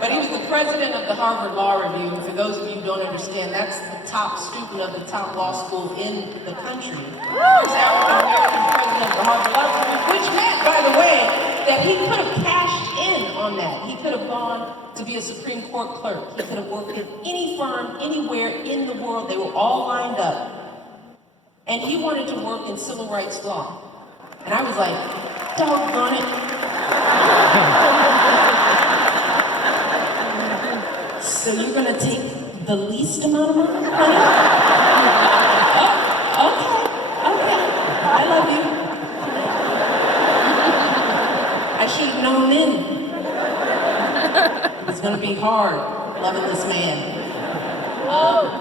But he was the president of the Harvard Law Review. And for those of you who don't understand, that's the top student of the top law school in the country. First African-American president of the Harvard Law Review, which meant, by the way, that he could have cashed in on that. He could have gone to be a Supreme Court clerk. He could have worked in any firm, anywhere in the world. They were all lined up. And he wanted to work in civil rights law. And I was like, doggone it. So you're gonna take the least amount of money, honey? Oh, okay, I love you. I should have known then. It's gonna be hard loving this man.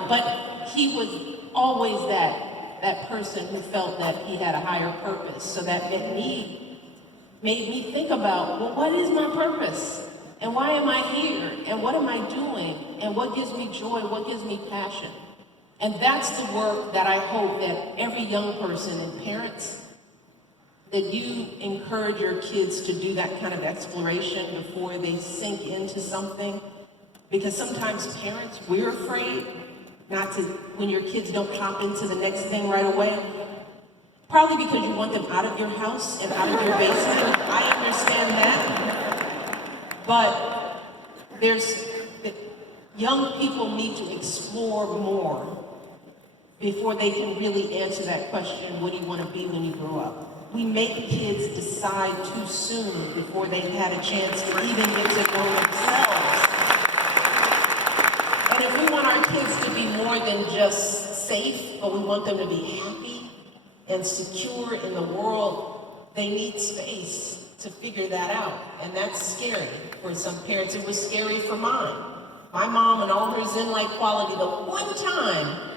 But he was always that person who felt that he had a higher purpose. So that made me think about, well, what is my purpose? And why am I here? And what am I doing? And what gives me joy? What gives me passion? And that's the work that I hope that every young person and parents, that you encourage your kids to do that kind of exploration before they sink into something. Because sometimes parents, we're afraid not to, when your kids don't hop into the next thing right away. Probably because you want them out of your house and out of your basement. I understand that. But young people need to explore more before they can really answer that question, what do you want to be when you grow up? We make kids decide too soon before they've had a chance to even get to know themselves. And if we want our kids to be more than just safe, but we want them to be happy and secure in the world, they need space to figure that out. And that's scary for some parents. It was scary for mine. My mom and all her Zen-like quality, the one time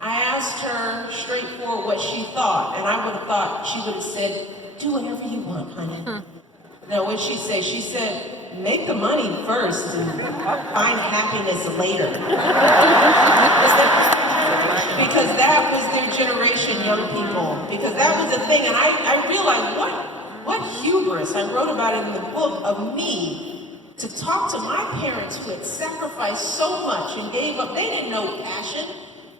I asked her straightforward what she thought, and I would have thought she would have said, do whatever you want, honey. No, what did she say? She said, make the money first and find happiness later. Because that was their generation, young people. Because that was the thing, and I realized what hubris, I wrote about it in the book, of me to talk to my parents who had sacrificed so much and gave up. They didn't know passion.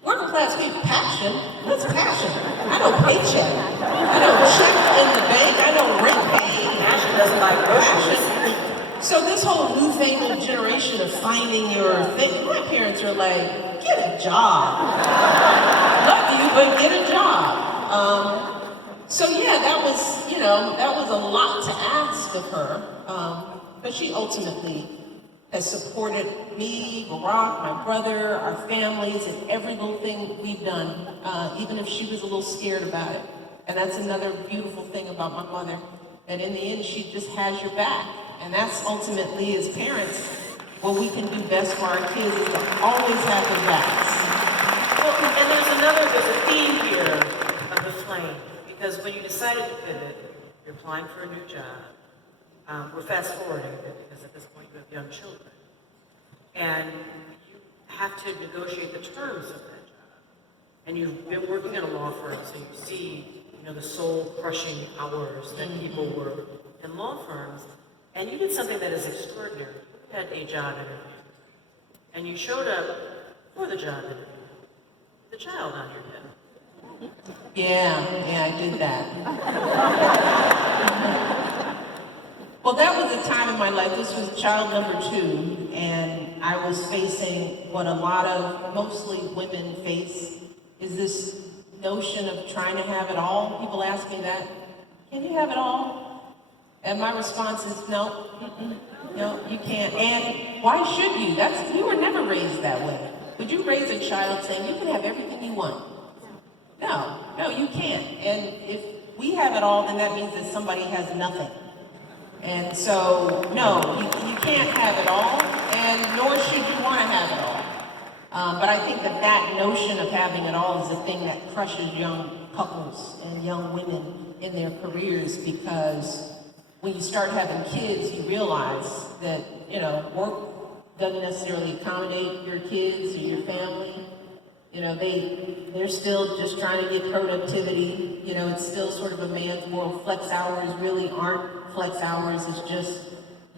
Working class people, passion? What's passion? I know paycheck. I know check in the bank. I know rent paid. Passion doesn't like groceries. So this whole newfangled generation of finding your thing, my parents are like, get a job. Love you, but get a job. So yeah, that was a lot to ask of her. But she ultimately has supported me, Barack, my brother, our families, and every little thing we've done, even if she was a little scared about it. And that's another beautiful thing about my mother. And in the end, she just has your back. And that's ultimately, as parents, what we can do best for our kids is to always have their backs. Well, and there's a theme here of the flame. Because when you decided to pivot, you're applying for a new job. We're fast forwarding a bit because at this point you have young children. And you have to negotiate the terms of that job. And you've been working in a law firm, so you see, the soul-crushing hours that people work in law firms. And you did something that is extraordinary. You had a job interview. And you showed up for the job interview, the child on your head. Yeah, I did that. Well, that was a time in my life. This was child number 2, and I was facing what a lot of mostly women face, is this notion of trying to have it all. People ask me that, can you have it all? And my response is, no, no, you can't. And why should you? You were never raised that way. Would you raise a child saying, you can have everything you want? No, you can't. And if we have it all, then that means that somebody has nothing. And so, no, you can't have it all, and nor should you want to have it all. But I think that notion of having it all is the thing that crushes young couples and young women in their careers, because when you start having kids, you realize that, work doesn't necessarily accommodate your kids or your family. You know, they're still just trying to get productivity. You know, it's still sort of a man's world. Flex hours really aren't flex hours. It's just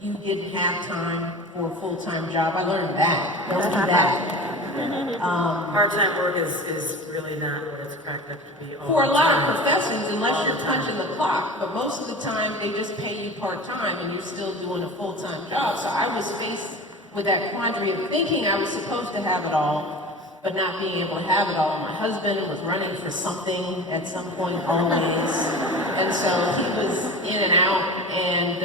you getting half time for a full-time job. I learned that. Don't do that. Part-time work is really not what it's cracked up to be all For a the lot time. of professions, unless All you're the time. punching the clock, but most of the time they just pay you part-time and you're still doing a full-time job. So I was faced with that quandary of thinking I was supposed to have it all, but not being able to have it all. My husband was running for something at some point always, and so he was in and out, and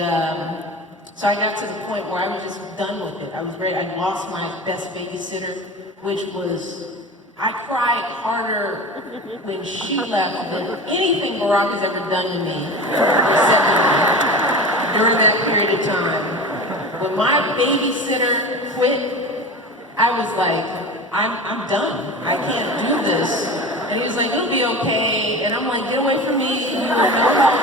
so I got to the point where I was just done with it. I was ready. I lost my best babysitter, which was, I cried harder when she left than anything Barack has ever done to me or said to me during that period of time. When my babysitter quit, I was like, I'm done. I can't do this. And he was like, it'll be okay. And I'm like, get away from me. You will no help.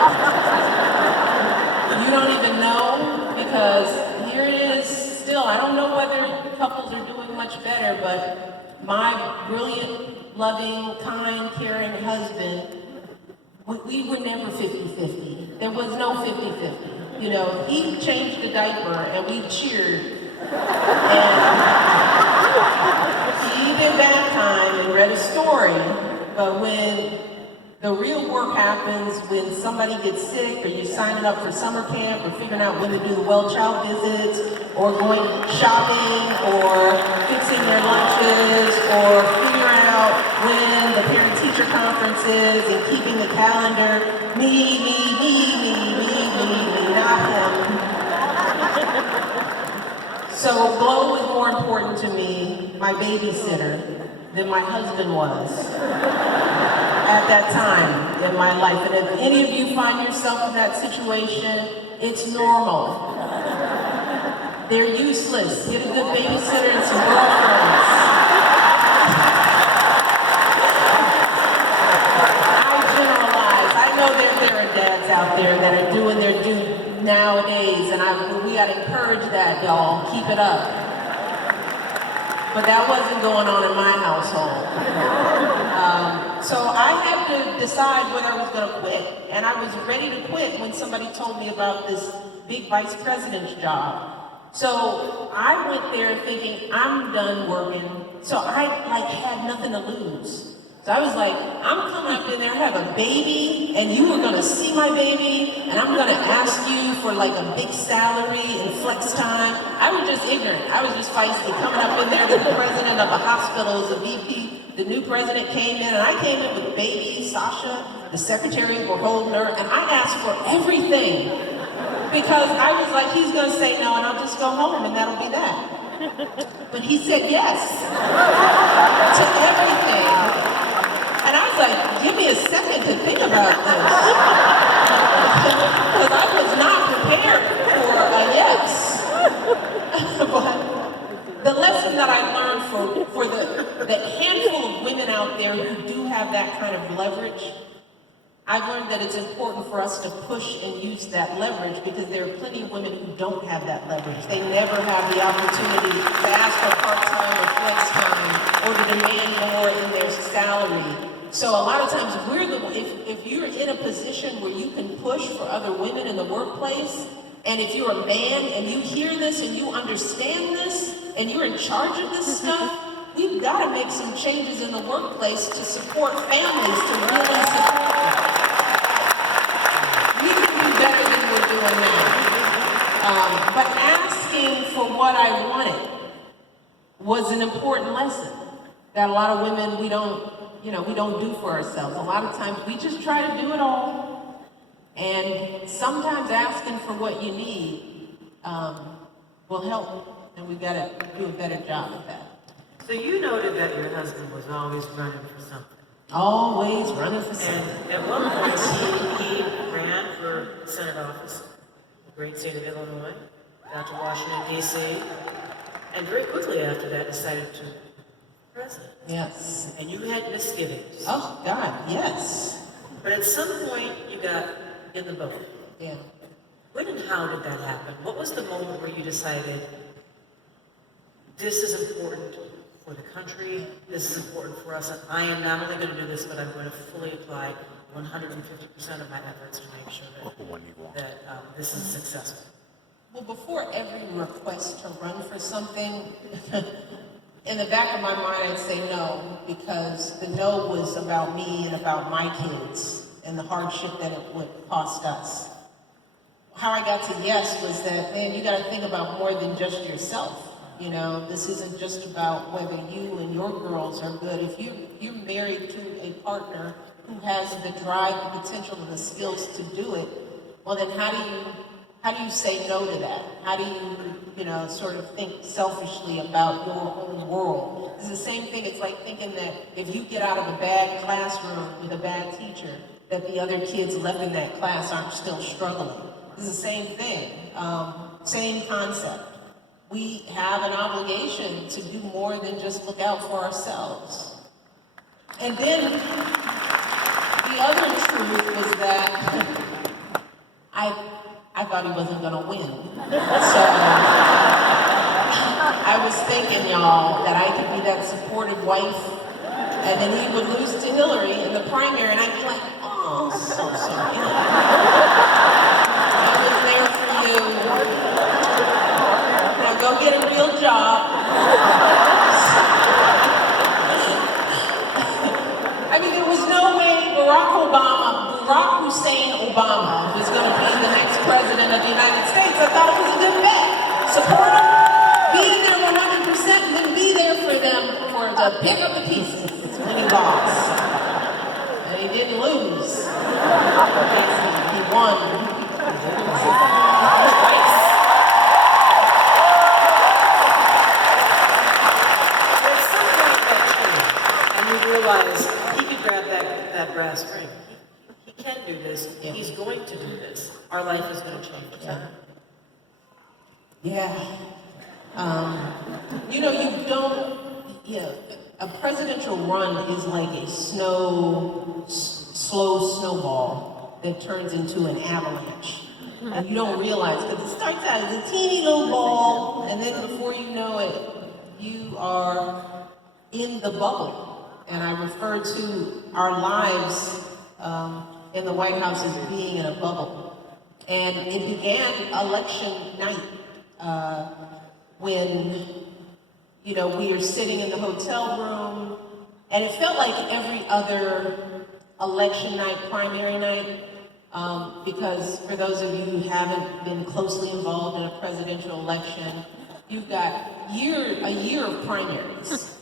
You don't even know, because here it is still. I don't know whether couples are doing much better, but my brilliant, loving, kind, caring husband, we were never 50-50. There was no 50-50. You know, he changed the diaper and we cheered. And he did bath time and read a story. But when the real work happens, when somebody gets sick, or you're signing up for summer camp, or figuring out when to do the well child visits, or going shopping, or fixing their lunches, or figuring out when the parent-teacher conference is, and keeping the calendar, me, not him. So Glow was more important to me, my babysitter, than my husband was at that time in my life. And if any of you find yourself in that situation, it's normal. They're useless. Get a good babysitter and some girlfriends. I generalize. I know there are dads out there that are doing their due nowadays, and we gotta encourage that, y'all. Keep it up. But that wasn't going on in my household. So I had to decide whether I was going to quit. And I was ready to quit when somebody told me about this big vice president's job. So I went there thinking, I'm done working. So I had nothing to lose. So I was like, I'm coming up in there, I have a baby, and you are gonna see my baby, and I'm gonna ask you for like a big salary and flex time. I was just ignorant. I was just feisty, coming up in there to the president of a hospital as a VP. The new president came in, and I came in with baby, Sasha, the secretaries were holding her, and I asked for everything. Because I was like, he's gonna say no, and I'll just go home, and that'll be that. But he said yes to everything. And I was like, give me a second to think about this. Because I was not prepared for a yes. But the lesson that I learned for the handful of women out there who do have that kind of leverage, I've learned that it's important for us to push and use that leverage, because there are plenty of women who don't have that leverage. They never have the opportunity to ask for part-time or flex time, or to demand more in their salary. So a lot of times if you're in a position where you can push for other women in the workplace, and if you're a man and you hear this and you understand this and you're in charge of this stuff, we've got to make some changes in the workplace to support families, to really support them. We can do better than we're doing now. But asking for what I wanted was an important lesson that a lot of women, we don't do for ourselves. A lot of times we just try to do it all. And sometimes asking for what you need will help, and we've got to do a better job of that. So you noted that your husband was always running for something. Always running for something. And at one point he ran for Senate office in the great state of Illinois, got to Washington, D.C., and very quickly after that decided to be president. Yes. And you had misgivings. Oh, God, yes. But at some point you got in the boat. Yeah. When and how did that happen? What was the moment where you decided this is important for the country. This is important for us, and I am not only going to do this, but I'm going to fully apply 150% of my efforts to make sure that this is successful. Well, before every request to run for something, in the back of my mind, I'd say no, because the no was about me and about my kids and the hardship that it would cost us. How I got to yes was that, man, you got to think about more than just yourself. You know, this isn't just about whether you and your girls are good. If you're married to a partner who has the drive, the potential, and the skills to do it, well, then how do you say no to that? How do you know, sort of think selfishly about your own world? It's the same thing. It's like thinking that if you get out of a bad classroom with a bad teacher, that the other kids left in that class aren't still struggling. It's the same thing, same concept. We have an obligation to do more than just look out for ourselves. And then the other truth was that I thought he wasn't gonna win. So I was thinking, y'all, that I could be that supportive wife, and then he would lose to Hillary in the primary, and I'd be like, oh, so sorry. I was there for you. Now go get a real job. I mean, there was no way Barack Hussein Obama was going to be the next president of the United States. I thought it was a good bet. Support him, be in there 100%, and then be there for them to pick up the pieces when he lost. And he didn't lose. He won. There's something like that too, and you realize he could grab that brass ring. He can do this. Yeah. He's going to do this. Our life is going to change. Yeah. You know, a presidential run is like a slow snowball that turns into an avalanche. And you don't realize, because it starts out as a teeny little ball, and then before you know it, you are in the bubble. And I refer to our lives in the White House as being in a bubble. And it began election night when, you know, we are sitting in the hotel room, and it felt like every other election night, primary night, because for those of you who haven't been closely involved in a presidential election, you've got a year of primaries.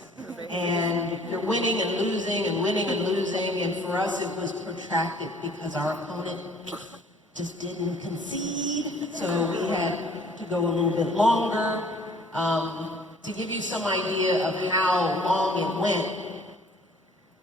And you're winning and losing and winning and losing, and for us it was protracted because our opponent just didn't concede, so we had to go a little bit longer. To give you some idea of how long it went,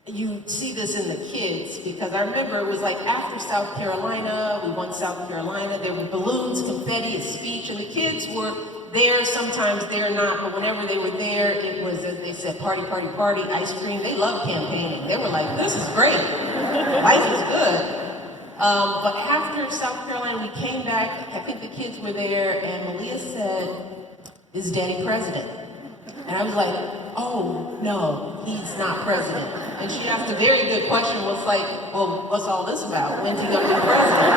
you see this in the kids, because I remember it was like after South Carolina, we won South Carolina, there were balloons, confetti, a speech, and the kids were there, sometimes they're not, but whenever they were there, it was, as they said, party, party, party, ice cream. They love campaigning. They were like, this is great. Life is good. But after South Carolina, we came back, I think the kids were there, and Malia said, is Daddy president? And I was like, oh, no, he's not president. And she asked a very good question, was like, well, what's all this about? When's he gonna be president?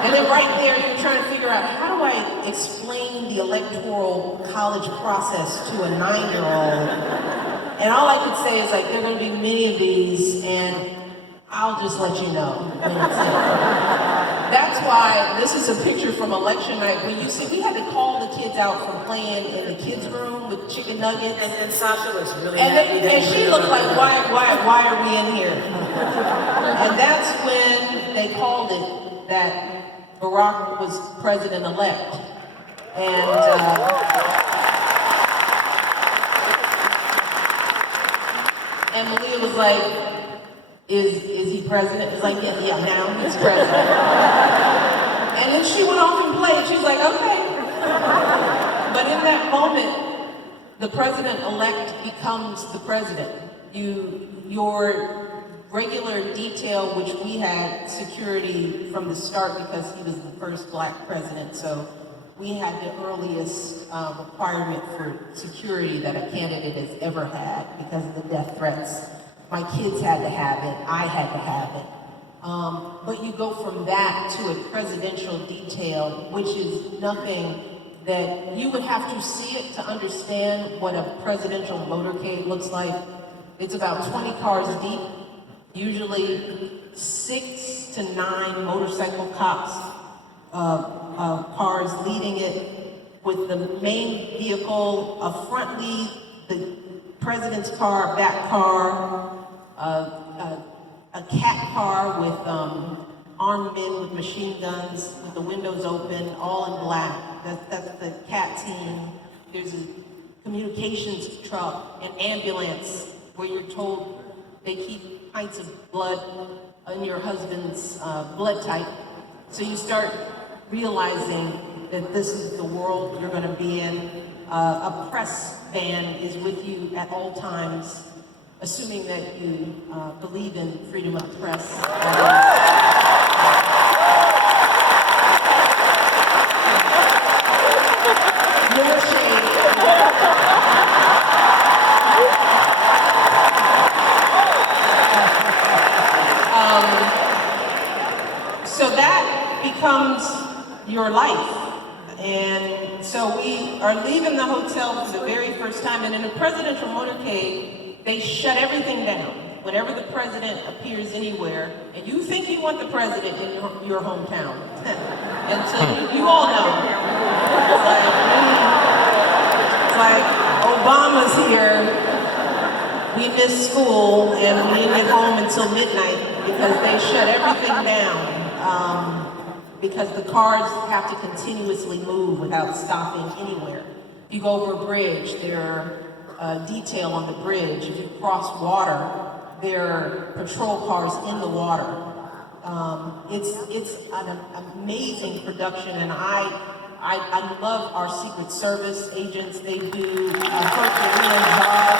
And then right there, you're trying to figure out, how do I explain the electoral college process to a 9-year-old? And all I could say is, like, there are gonna be many of these, and I'll just let you know when it's in. That's why this is a picture from election night where you see we had to call the kids out from playing in the kids' room with chicken nuggets. And Sasha was really happy. And she looked like, why are we in here? And that's when they called it that Barack was president-elect. And Malia was like, is he president? It's like, yeah, now he's president. And then she went off and played. She was like, okay. But in that moment, the president-elect becomes the president. Your regular detail, which we had security from the start because he was the first black president, so we had the earliest requirement for security that a candidate has ever had because of the death threats. My kids had to have it, I had to have it. But you go from that to a presidential detail, which is nothing that you would have to see it to understand what a presidential motorcade looks like. It's about 20 cars deep, usually 6 to 9 motorcycle cops, cars leading it with the main vehicle, a front lead, the president's car, back car, a cat car with armed men with machine guns, with the windows open, all in black. That's the cat team. There's a communications truck, an ambulance, where you're told they keep pints of blood in your husband's blood type. So you start realizing that this is the world you're going to be in. A press van is with you at all times, assuming that you believe in freedom of press. No shade. So that becomes your life. And so we are leaving the hotel for the very first time, and in a presidential motorcade, they shut everything down. Whenever the president appears anywhere, and you think you want the president in your hometown. And so you all know. It's like Obama's here, we miss school, and we didn't get home until midnight because they shut everything down. Because the cars have to continuously move without stopping anywhere. You go over a bridge, there are detail on the bridge. If you cross water, there are patrol cars in the water. It's an amazing production, and I love our Secret Service agents. They do a Herculean job.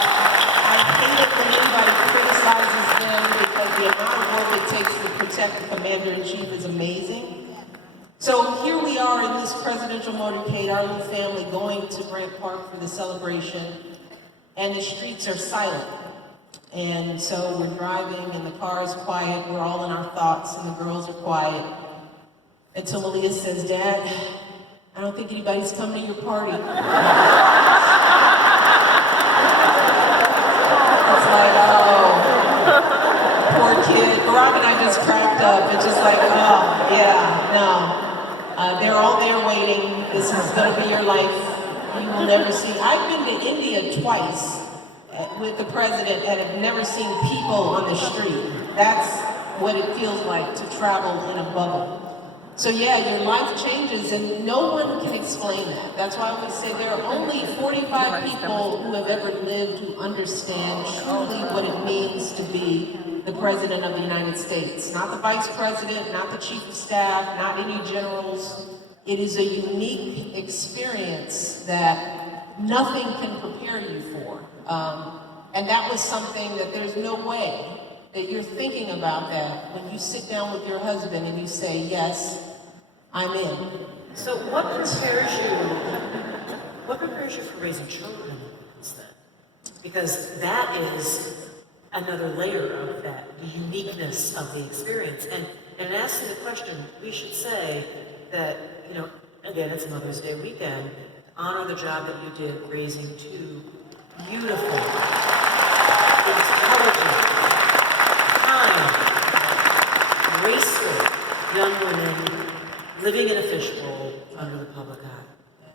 I hate it when anybody criticizes them because the amount of work it takes to protect the commander-in-chief is amazing. So here we are in this presidential motorcade, our little family going to Grant Park for the celebration, and the streets are silent. And so we're driving, and the car is quiet, we're all in our thoughts, and the girls are quiet. Until Malia says, "Dad, I don't think anybody's coming to your party." It's like, oh, poor kid. Barack and I just cracked up. It's just like, oh, yeah, no. They're all there waiting. This is going to be your life. You will never see. I've been to India twice with the president and have never seen people on the street. That's what it feels like to travel in a bubble. So yeah, your life changes and no one can explain that. That's why we say there are only 45 people who have ever lived who understand truly what it means to be the President of the United States. Not the Vice President, not the Chief of Staff, not any generals. It is a unique experience that nothing can prepare you for. And that was something that there's no way that you're thinking about that when you sit down with your husband and you say, yes, I'm in. So what prepares you for raising children then? Because that is another layer of that, the uniqueness of the experience. And in asking the question, we should say that, you know, again, it's Mother's Day weekend, to honor the job that you did raising two beautiful, intelligent, kind, graceful young women living in a fishbowl under the public eye,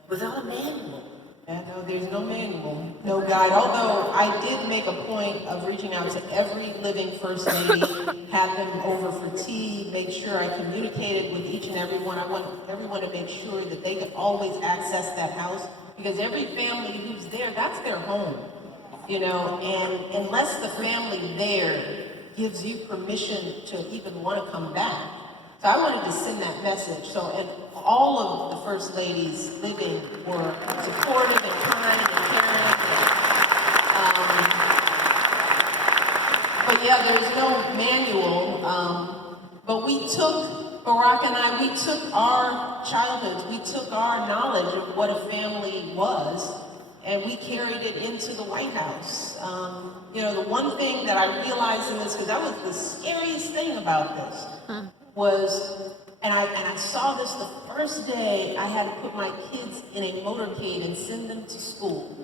without a manual. Yeah, no, there's no manual, no guide. Although I did make a point of reaching out to every living First Lady, had them over for tea, made sure I communicated with each and every one. I want everyone to make sure that they could always access that house, because every family who's there, that's their home, you know, and unless the family there gives you permission to even want to come back. So I wanted to send that message. So, and all of the First Ladies living were supportive and kind and caring. But yeah, there's no manual. But we took Barack and I, we took our childhoods, we took our knowledge of what a family was, and we carried it into the White House. You know, the one thing that I realized in this, because that was the scariest thing about this, was, and I saw this the first day I had to put my kids in a motorcade and send them to school.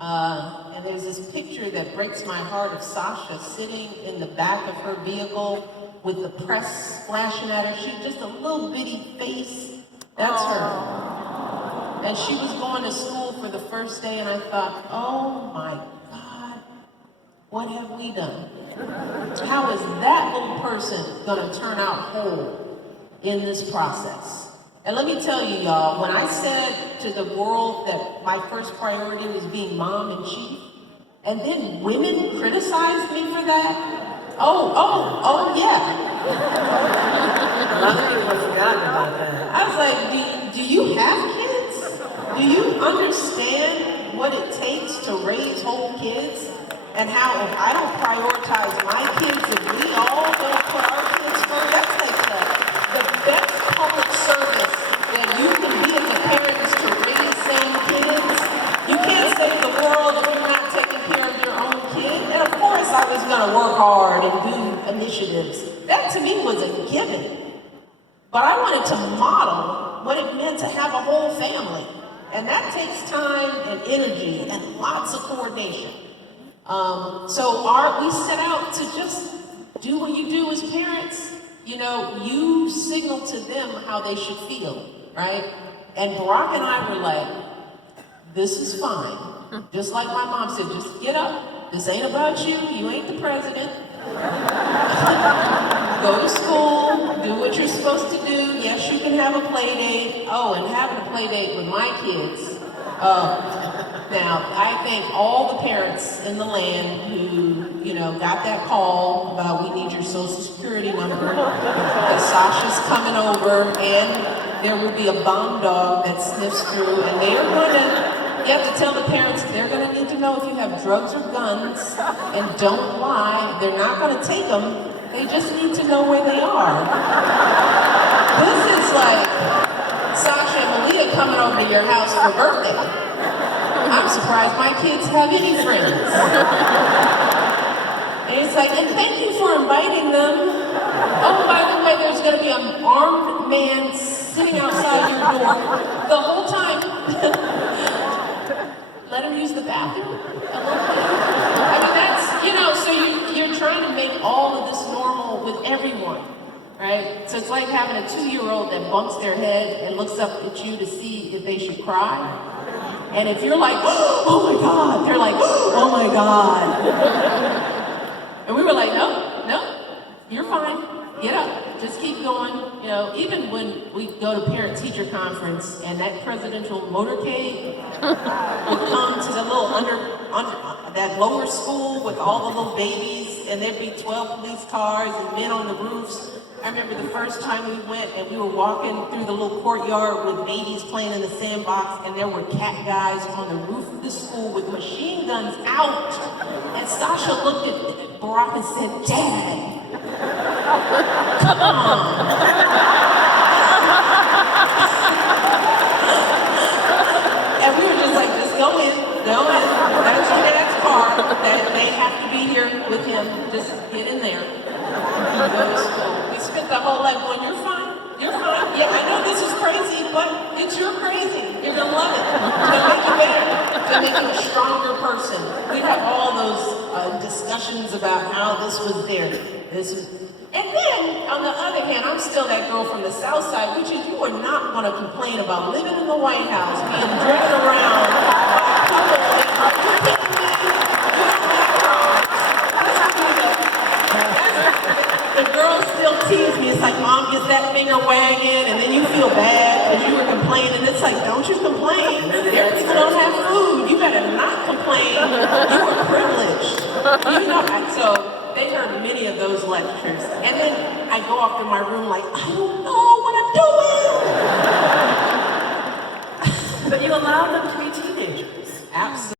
And there's this picture that breaks my heart of Sasha sitting in the back of her vehicle with the press splashing at her. She's just a little bitty face. That's her. And she was going to school for the first day, and I thought, oh my God, what have we done? How is that little person gonna turn out whole in this process? And let me tell you, y'all, when I said to the world that my first priority was being mom in chief, and then women criticized me for that, oh, yeah. A lot of people have forgotten about that. I was like, do you have kids? Do you understand what it takes to raise whole kids? And how if I don't prioritize my kids, if we all don't put our kids first, that's like the best public service that you can be as a parent is to raise sane kids. You can't save the world if you're not taking care of your own kid. And of course I was gonna work hard and do initiatives. That to me was a given. But I wanted to model what it meant to have a whole family. And that takes time and energy and lots of coordination. So we set out to just do what you do as parents. You know, you signal to them how they should feel, right? And Barack and I were like, this is fine. Just like my mom said, just get up. This ain't about you. You ain't the president. Go to school, do what you're supposed to do. Yes, you can have a play date. Oh, and having a play date with my kids. Now, I thank all the parents in the land who, you know, got that call about we need your social security number, because Sasha's coming over, and there will be a bomb dog that sniffs through, and they are going to, you have to tell the parents, they're going to need to know if you have drugs or guns, and don't lie, they're not going to take them, they just need to know where they are. This is like Sasha and Malia coming over to your house for birthday. I'm surprised my kids have any friends. And it's like, and thank you for inviting them. Oh, by the way, there's going to be an armed man sitting outside your door the whole time. Let him use the bathroom. I mean, that's, you know, so you're trying to make all of this normal with everyone, right? So it's like having a 2-year-old that bumps their head and looks up at you to see if they should cry. And if you're like, oh my God, they're like, oh my God. And we were like, no, you're fine. Get up, just keep going. You know, even when we go to parent-teacher conference and that presidential motorcade would come to the little that lower school with all the little babies, and there'd be 12 police cars and men on the roofs. I remember the first time we went and we were walking through the little courtyard with babies playing in the sandbox, and there were cat guys on the roof of the school with machine guns out. And Sasha looked at Barack and said, Dad, come on. And we were just like, just go in. That's your dad's car. That they have to be here with him. Just get in there. Go to school. We spent the whole life going, you're fine. Yeah, I know this is crazy, but it's your crazy. You're gonna love it. It's gonna make you better. It's gonna make you a stronger person. We'd have all those discussions about how this was there. And then, on the other hand, I'm still that girl from the South Side, which is you are not gonna complain about living in the White House, being driven around by people. The girls still tease me. It's like, Mom gets that finger wagging, and then you feel bad because you were complaining. It's like, don't you complain. Their people don't have food. You better not complain. You are privileged. You know, so they heard many of those lectures. And then I go off to my room like, I don't know what I'm doing. But you allow them to be teenagers. Absolutely.